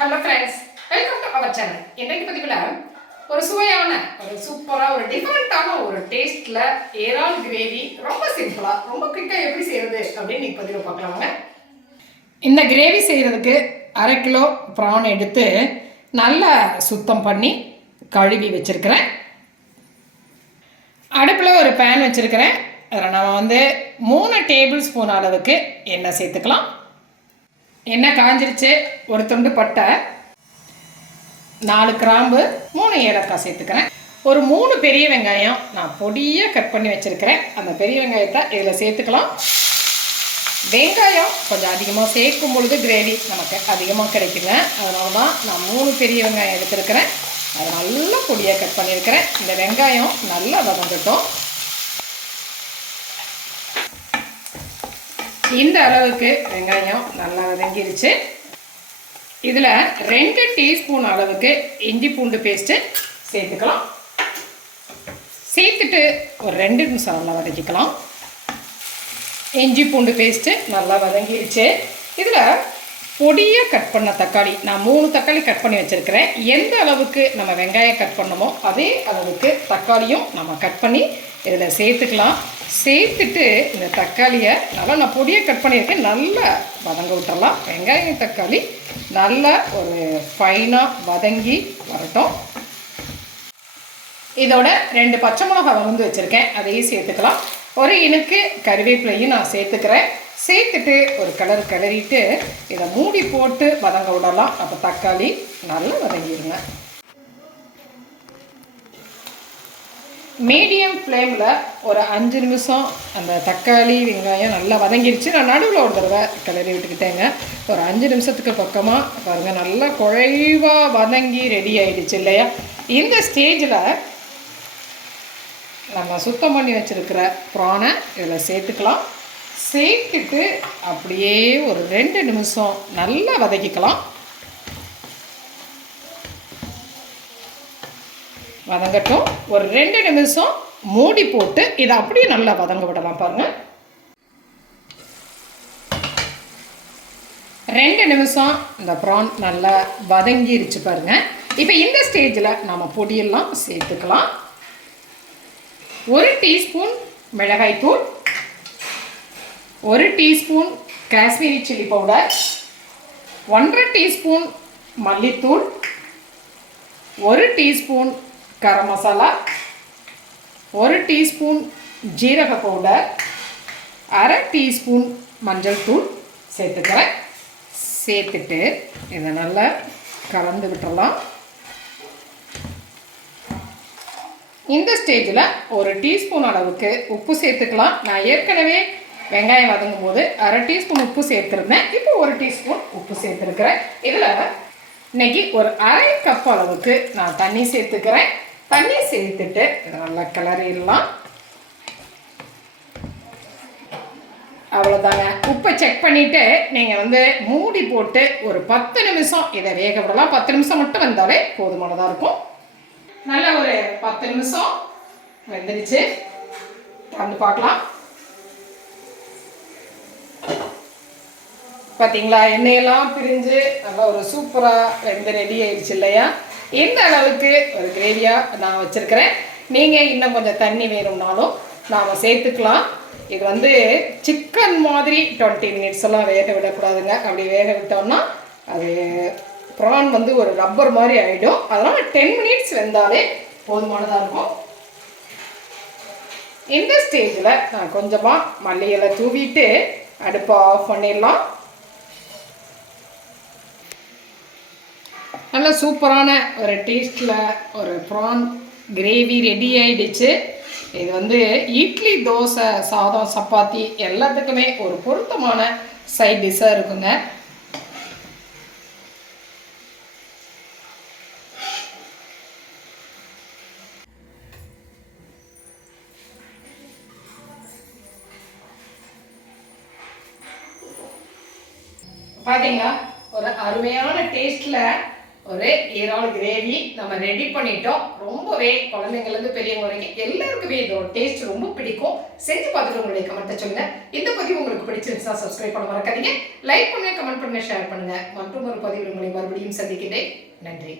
Hello friends, welcome to our channel. இன்றைக்கு பதிவில் ஒரு சுவையான ஒரு சூப்பராக ஒரு டிஃப்ரெண்ட்டான ஒரு டேஸ்ட்டில் இறால் கிரேவி ரொம்ப சிம்பிளாக ரொம்ப குயிக்காக எப்படி செய்கிறது அப்படின்னு நீங்கள் பதிவில் பார்க்கலாங்க. இந்த கிரேவி செய்கிறதுக்கு 1/2 கிலோ ப்ரான் எடுத்து நல்லா சுத்தம் பண்ணி கழுவி வச்சுருக்கிறேன். அடுப்பில் ஒரு பேன் வச்சுருக்கிறேன். அதில் நம்ம 3 டேபிள் ஸ்பூன் அளவுக்கு எண்ணெய் சேர்த்துக்கலாம். எண்ணெய் காஞ்சிருச்சு. ஒரு துண்டு பட்டை, 4 கிராம்பு, 3 ஏலக்காய் சேர்த்துக்கிறேன். ஒரு 3 பெரிய வெங்காயம் நான் பொடியாக கட் பண்ணி வச்சுருக்கிறேன். அந்த பெரிய வெங்காயத்தை இதில் சேர்த்துக்கலாம். வெங்காயம் கொஞ்சம் அதிகமாக சேர்க்கும் பொழுது கிரேவி நமக்கு அதிகமாக கிடைக்குங்க. அதனால தான் நான் 3 பெரிய வெங்காயம் எடுத்துருக்கிறேன். அதை நல்லா பொடியாக கட் பண்ணியிருக்கிறேன். இந்த வெங்காயம் நல்லா வதங்கட்டும். இந்த அளவுக்கு வெங்காயம் நல்லா வதங்கிருச்சு. இதில் 2 டீஸ்பூன் அளவுக்கு இஞ்சி பூண்டு பேஸ்ட்டு சேர்த்துக்கலாம். சேர்த்துட்டு ஒரு 2 நிமிஷம் நல்லா வதக்கிக்கலாம். இஞ்சி பூண்டு பேஸ்ட்டு நல்லா வதங்கிருச்சு. இதில் பொடியாக கட் பண்ண தக்காளி, நான் 3 தக்காளி கட் பண்ணி வச்சுருக்கிறேன். எந்த அளவுக்கு நம்ம வெங்காயம் கட் பண்ணமோ அதே அளவுக்கு தக்காளியும் நம்ம கட் பண்ணி இதில் சேர்த்துக்கலாம். சேர்த்துட்டு இந்த தக்காளியை நல்லா நான் பொடியாக கட் பண்ணியிருக்கேன், நல்லா வதங்க விட்டுறலாம். வெங்காயம் தக்காளி நல்லா ஒரு ஃபைனாக வதங்கி வரட்டும். இதோட 2 பச்சை மிளகாய் வந்து வச்சுருக்கேன், அதையும் சேர்த்துக்கலாம். ஒரு இனுக்கு கறிவேப்பிலையும் நான் சேர்த்துக்கிறேன். சேர்த்துட்டு ஒரு கிளறிட்டு இதை மூடி போட்டு வதங்க விடலாம். அப்போ தக்காளி நல்லா வதங்கிடுங்க. மீடியம் ஃப்ளேமில் ஒரு 5 நிமிஷம் அந்த தக்காளி வெங்காயம் நல்லா வதங்கிடுச்சு. நான் நடுவில் ஒரு தடவை கிளறி விட்டுக்கிட்டேங்க. ஒரு 5 நிமிஷத்துக்கு பக்கமாக பாருங்கள், நல்லா குழைவாக வதங்கி ரெடி ஆகிடுச்சு இல்லையா? இந்த ஸ்டேஜில் நம்ம சுத்தம் பண்ணி வச்சுருக்கிற ப்ரானை இதில் சேர்த்துக்கலாம். சேர்த்துட்டு அப்படியே ஒரு 2 நிமிஷம் நல்லா வதக்கிக்கலாம். வதங்கட்டும். ஒரு 2 நிமிஷம் மூடி போட்டு இதை அப்படியே நல்லா வதங்க விடலாம். பாருங்கள், 2 நிமிஷம் இந்த ப்ரான் நல்லா வதங்கிருச்சு பாருங்கள். இப்போ இந்த ஸ்டேஜில் நம்ம பொடியெல்லாம் சேர்த்துக்கலாம். 1 டீஸ்பூன் மிளகாய்த்தூள், 1 teaspoon Kashmiri chilli powder, 1/2 teaspoon மல்லித்தூள், 1 டீஸ்பூன் கரம் மசாலா, 1 டீஸ்பூன் ஜீரக பவுடர், 1/2 டீஸ்பூன் மஞ்சள் தூள் சேர்த்துக்கிறேன். சேர்த்துட்டு இதை நல்லா கலந்து விட்டுறலாம். இந்த ஸ்டேஜில் 1 டீஸ்பூன் அளவுக்கு உப்பு சேர்த்துக்கலாம். நான் ஏற்கனவே வெங்காயம் வதங்கும் போது 1/2 டீஸ்பூன் உப்பு சேர்த்துருந்தேன். இப்போ 1 டீஸ்பூன் உப்பு சேர்த்துருக்கிறேன். இதில் இன்னைக்கு ஒரு 1/2 கப் அளவுக்கு நான் தண்ணி சேர்த்துக்கிறேன். தண்ணி சேர்த்துட்டு இதை நல்லா கிளறிடலாம். அவ்வளோதாங்க. உப்பை செக் பண்ணிவிட்டு நீங்கள் மூடி போட்டு ஒரு 10 நிமிஷம் இதை வேக விடலாம். 10 நிமிஷம் மட்டும் வந்தாலே போதுமானதாக இருக்கும். நல்லா ஒரு 10 நிமிஷம் வெந்துடுச்சு. வந்து பார்க்கலாம். பார்த்தீங்களா, எண்ணெயெல்லாம் பிரிஞ்சு நல்லா ஒரு சூப்பராக வெந்து ரெடி ஆயிடுச்சு இல்லையா? இந்த அளவுக்கு ஒரு கிரேவியாக நான் வச்சுருக்கிறேன். நீங்கள் இன்னும் கொஞ்சம் தண்ணி வேணும்னாலும் நாம் சேர்த்துக்கலாம். இது சிக்கன் மாதிரி 20 மினிட்ஸ் எல்லாம் வேக விடக்கூடாதுங்க. அப்படி வேக விட்டோம்னா அது ப்ரான் ஒரு ரப்பர் மாதிரி ஆகிடும். அதனால் 10 மினிட்ஸ் வெந்தாலே போதுமானதாக இருக்கும். இந்த ஸ்டேஜில் நான் கொஞ்சமாக மல்லி இலை தூவிட்டு அடுப்பை ஆஃப் பண்ணிடலாம். நல்ல சூப்பரான ஒரு டேஸ்ட்டில் ஒரு ப்ரான் கிரேவி ரெடி ஆகிடுச்சு. இது இட்லி, தோசை, சாதம், சப்பாத்தி எல்லாத்துக்குமே ஒரு பொருத்தமான சைட் டிஷ்ஷாக இருக்குங்க. பார்த்தீங்களா, ஒரு அருமையான டேஸ்ட்டில் ஒரு இறால் கிரேவி நம்ம ரெடி பண்ணிட்டோம். ரொம்பவே குழந்தைங்கள்லேருந்து பெரியவங்க வரைக்கும் எல்லாருக்குமே இதோட டேஸ்ட் ரொம்ப பிடிக்கும். செஞ்சு பார்த்துட்டு உங்களுடைய கமெண்ட்டை சொல்லுங்க. இந்த பதிவு உங்களுக்கு பிடிச்சிருந்துச்சுன்னா சப்ஸ்கிரைப் பண்ண மறக்காதீங்க. லைக் பண்ணுங்க, கமெண்ட் பண்ணுங்க, ஷேர் பண்ணுங்க. மற்றும் ஒரு பதிவு உங்களை மறுபடியும் சந்திக்கிறேன். நன்றி.